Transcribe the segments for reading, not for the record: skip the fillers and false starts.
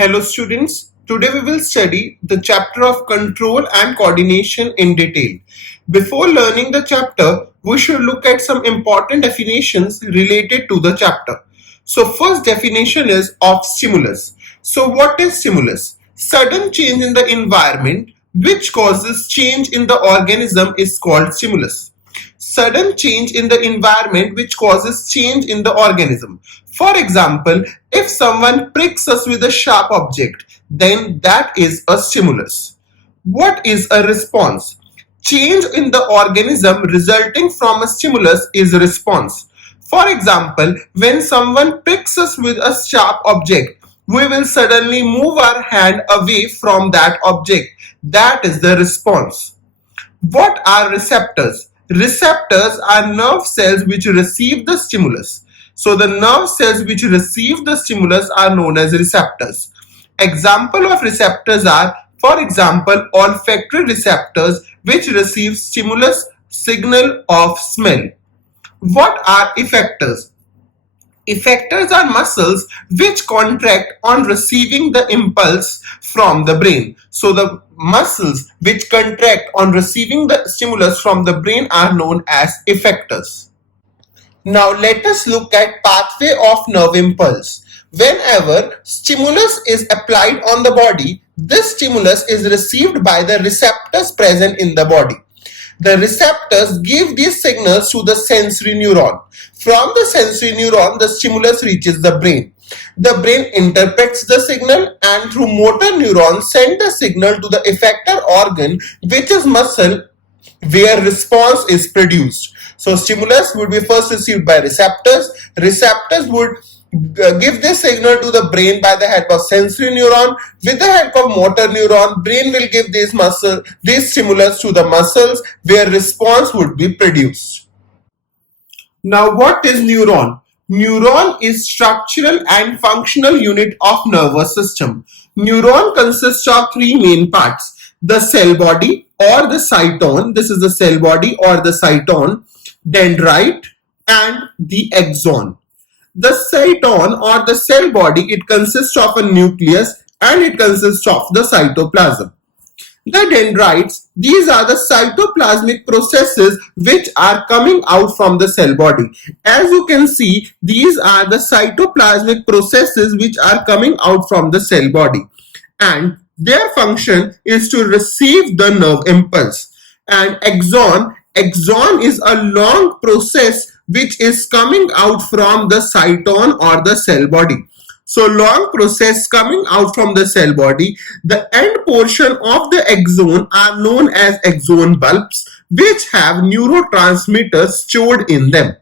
Hello students, today we will study the chapter of control and coordination in detail. Before learning the chapter, we should look at some important definitions related to the chapter. So first definition is of stimulus. So what is stimulus? Sudden change in the environment which causes change in the organism is called stimulus. Sudden change in the environment which causes change in the organism. For example, if someone pricks us with a sharp object, then that is a stimulus. What is a response? Change in the organism resulting from a stimulus is a response. For example, when someone pricks us with a sharp object, we will suddenly move our hand away from that object. That is the response. What are receptors? Receptors are nerve cells which receive the stimulus. So the nerve cells which receive the stimulus are known as receptors. Example of receptors are, for example, olfactory receptors which receive stimulus signal of smell. What are effectors? Effectors are muscles which contract on receiving the impulse from the brain. So the muscles which contract on receiving the stimulus from the brain are known as effectors. Now let us look at pathway of nerve impulse. Whenever stimulus is applied on the body, this stimulus is received by the receptors present in the body. The receptors give these signals to the sensory neuron. From the sensory neuron, the stimulus reaches the brain. The brain interprets the signal and through motor neurons send the signal to the effector organ, which is muscle, where response is produced. So stimulus would be first received by receptors. Receptors would give this signal to the brain by the help of sensory neuron. With the help of motor neuron, brain will give this stimulus to the muscles where response would be produced. Now what is neuron? Neuron is structural and functional unit of nervous system. Neuron consists of three main parts: the cell body or the cyton, this is the cell body or the cyton, dendrite, and the axon. The cyton or the cell body, it consists of a nucleus and it consists of the cytoplasm. The dendrites, these are the cytoplasmic processes which are coming out from the cell body. As you can see, these are the cytoplasmic processes which are coming out from the cell body, and their function is to receive the nerve impulse. And axon is a long process which is coming out from the cyton or the cell body. So long process coming out from the cell body. The end portion of the axon are known as axon bulbs, which have neurotransmitters stored in them.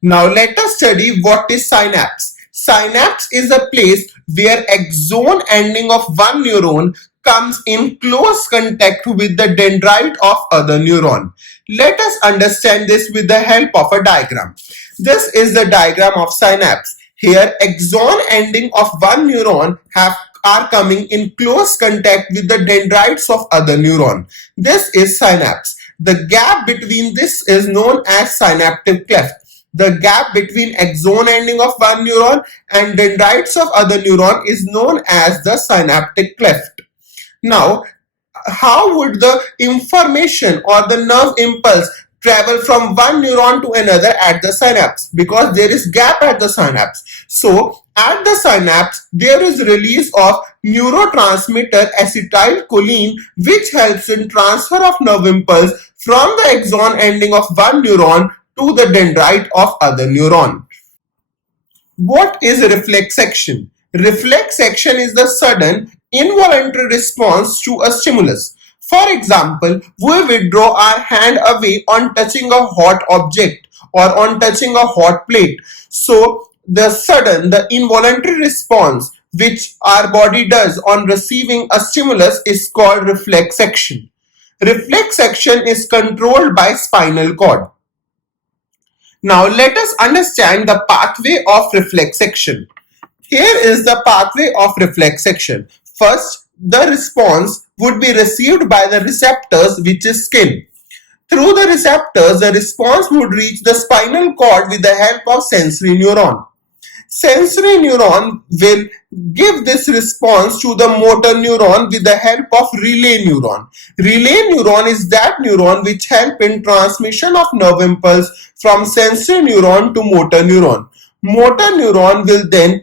Now let us study what is synapse. Synapse is a place where axon ending of one neuron comes in close contact with the dendrite of other neuron. Let us understand this with the help of a diagram. This is the diagram of synapse. Here, axon ending of one neuron are coming in close contact with the dendrites of other neuron. This is synapse. The gap between this is known as synaptic cleft. The gap between axon ending of one neuron and dendrites of other neuron is known as the synaptic cleft. Now, how would the information or the nerve impulse travel from one neuron to another at the synapse? Because there is gap at the synapse. So at the synapse, there is release of neurotransmitter acetylcholine, which helps in transfer of nerve impulse from the axon ending of one neuron to the dendrite of other neuron. What is reflex action? Reflex action is the sudden involuntary response to a stimulus. For example, we withdraw our hand away on touching a hot object or on touching a hot plate. So the involuntary response which our body does on receiving a stimulus is called reflex action. Reflex action is controlled by spinal cord. Now let us understand the pathway of reflex action. Here is the pathway of reflex action. First, the response would be received by the receptors, which is skin. Through the receptors, the response would reach the spinal cord with the help of sensory neuron. Sensory neuron will give this response to the motor neuron with the help of relay neuron. Relay neuron is that neuron which help in transmission of nerve impulse from sensory neuron to motor neuron. Motor neuron will then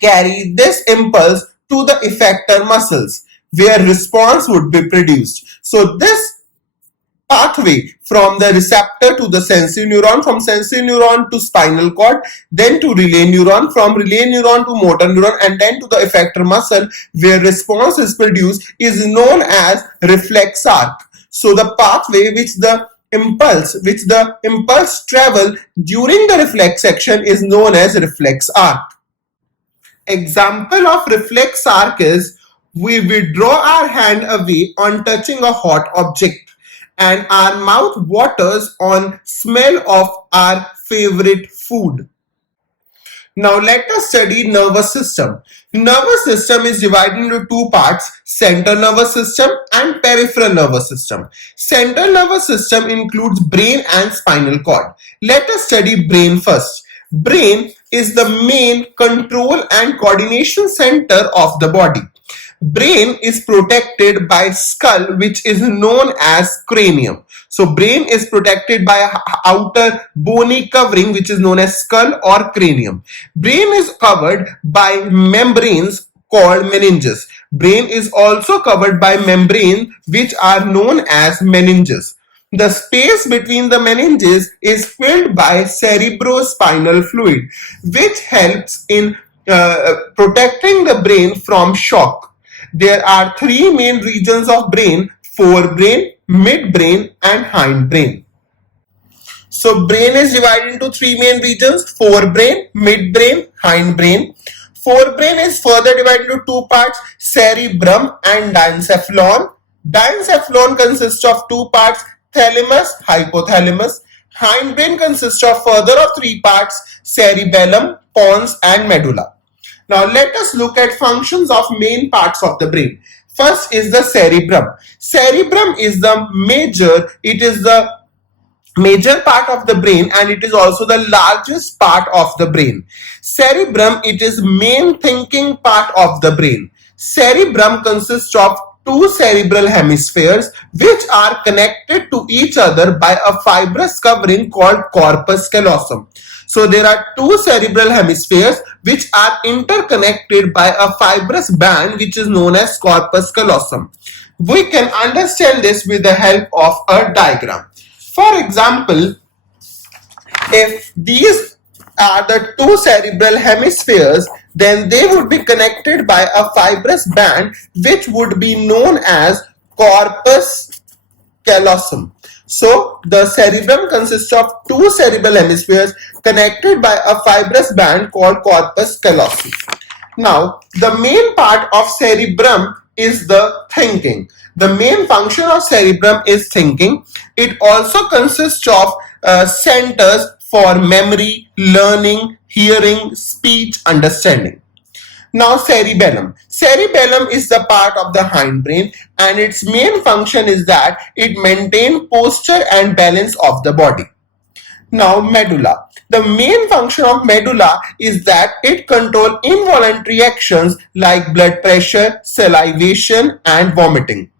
carry this impulse to the effector muscles where response would be produced. So this pathway from the receptor to the sensory neuron, from sensory neuron to spinal cord, then to relay neuron, from relay neuron to motor neuron, and then to the effector muscle where response is produced is known as reflex arc. So the pathway which the impulse travel during the reflex action is known as reflex arc. Example of reflex arc is we withdraw our hand away on touching a hot object and our mouth waters on smell of our favorite food. Now let us study nervous system. Nervous system is divided into two parts, central nervous system and peripheral nervous system. Central nervous system includes brain and spinal cord. Let us study brain first. Brain is the main control and coordination center of the body. Brain is protected by skull, which is known as cranium. So brain is protected by an outer bony covering which is known as skull or cranium. Brain is covered by membranes called meninges. Brain is also covered by membranes which are known as meninges. The space between the meninges is filled by cerebrospinal fluid, which helps in protecting the brain from shock. There are three main regions of brain: forebrain, midbrain, and hindbrain. So brain is divided into three main regions: forebrain, midbrain, hindbrain. Forebrain is further divided into two parts: cerebrum and diencephalon. Diencephalon consists of two parts: thalamus, hypothalamus. Hindbrain consists of further of three parts: cerebellum, pons, and medulla. Now let us look at functions of main parts of the brain. First is the cerebrum. Cerebrum is the major part of the brain, and it is also the largest part of the brain. Cerebrum, it is main thinking part of the brain. Cerebrum consists of two cerebral hemispheres which are connected to each other by a fibrous covering called corpus callosum. So there are two cerebral hemispheres which are interconnected by a fibrous band which is known as corpus callosum. We can understand this with the help of a diagram. For example, if these are the two cerebral hemispheres, then they would be connected by a fibrous band which would be known as corpus callosum. So the cerebrum consists of two cerebral hemispheres connected by a fibrous band called corpus callosum. Now the main part of cerebrum is the thinking. The main function of cerebrum is thinking. It also consists of centers for memory, learning, hearing, speech, understanding. Now cerebellum. Cerebellum is the part of the hindbrain, and its main function is that it maintains posture and balance of the body. Now medulla. The main function of medulla is that it controls involuntary actions like blood pressure, salivation, and vomiting.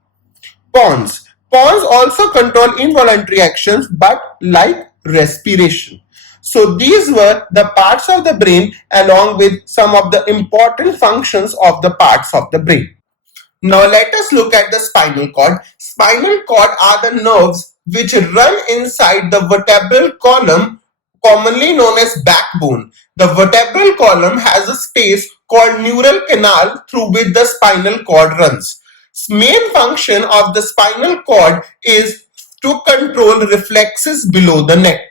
Pons. Pons also control involuntary actions but like respiration. So these were the parts of the brain along with some of the important functions of the parts of the brain. Now let us look at the spinal cord. Spinal cord are the nerves which run inside the vertebral column, commonly known as backbone. The vertebral column has a space called neural canal through which the spinal cord runs. Main function of the spinal cord is to control reflexes below the neck.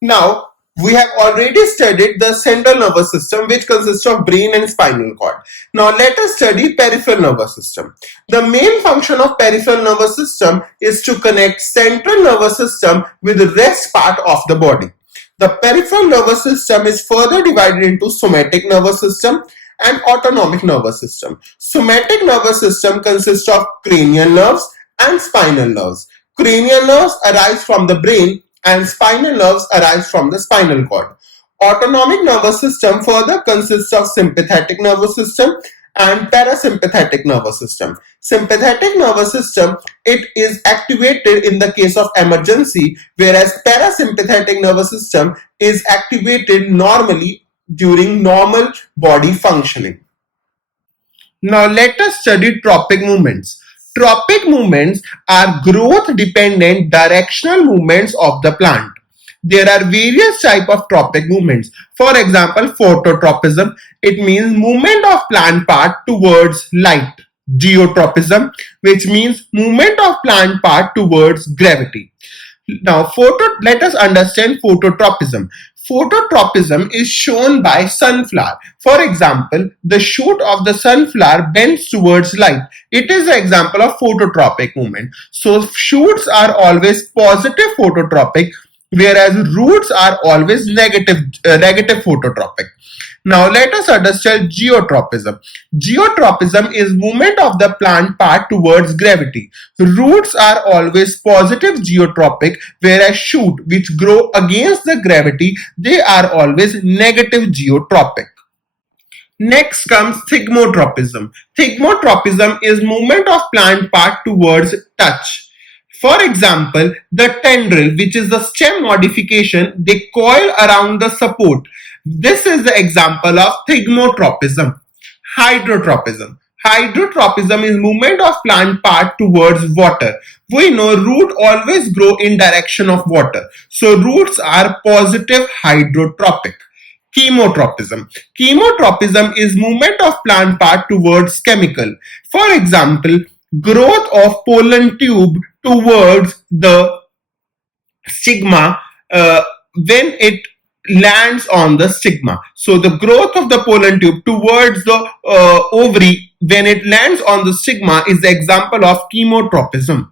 Now, we have already studied the central nervous system which consists of brain and spinal cord. Now, let us study peripheral nervous system. The main function of peripheral nervous system is to connect central nervous system with the rest part of the body. The peripheral nervous system is further divided into somatic nervous system and autonomic nervous system. Somatic nervous system consists of cranial nerves and spinal nerves. Cranial nerves arise from the brain and spinal nerves arise from the spinal cord. Autonomic nervous system further consists of sympathetic nervous system and parasympathetic nervous system. Sympathetic nervous system, it is activated in the case of emergency, whereas parasympathetic nervous system is activated normally during normal body functioning. Now let us study tropic movements. Tropic movements are growth dependent directional movements of the plant. There are various types of tropic movements. For example, phototropism, it means movement of plant part towards light. Geotropism, which means movement of plant part towards gravity. Now, let us understand phototropism. Phototropism is shown by sunflower. For example, the shoot of the sunflower bends towards light. It is an example of phototropic movement. So, shoots are always positive phototropic, whereas roots are always negative phototropic. Now let us understand geotropism. Geotropism is movement of the plant part towards gravity. Roots are always positive geotropic, whereas shoot which grow against the gravity, they are always negative geotropic. Next comes thigmotropism. Thigmotropism is movement of plant part towards touch. For example, the tendril, which is the stem modification, they coil around the support. This is the example of thigmotropism. Hydrotropism. Hydrotropism is movement of plant part towards water. We know root always grow in direction of water. So roots are positive hydrotropic. Chemotropism. Chemotropism is movement of plant part towards chemical. For example, growth of pollen tube towards the stigma when it lands on the stigma. So the growth of the pollen tube towards the ovary when it lands on the stigma is the example of chemotropism.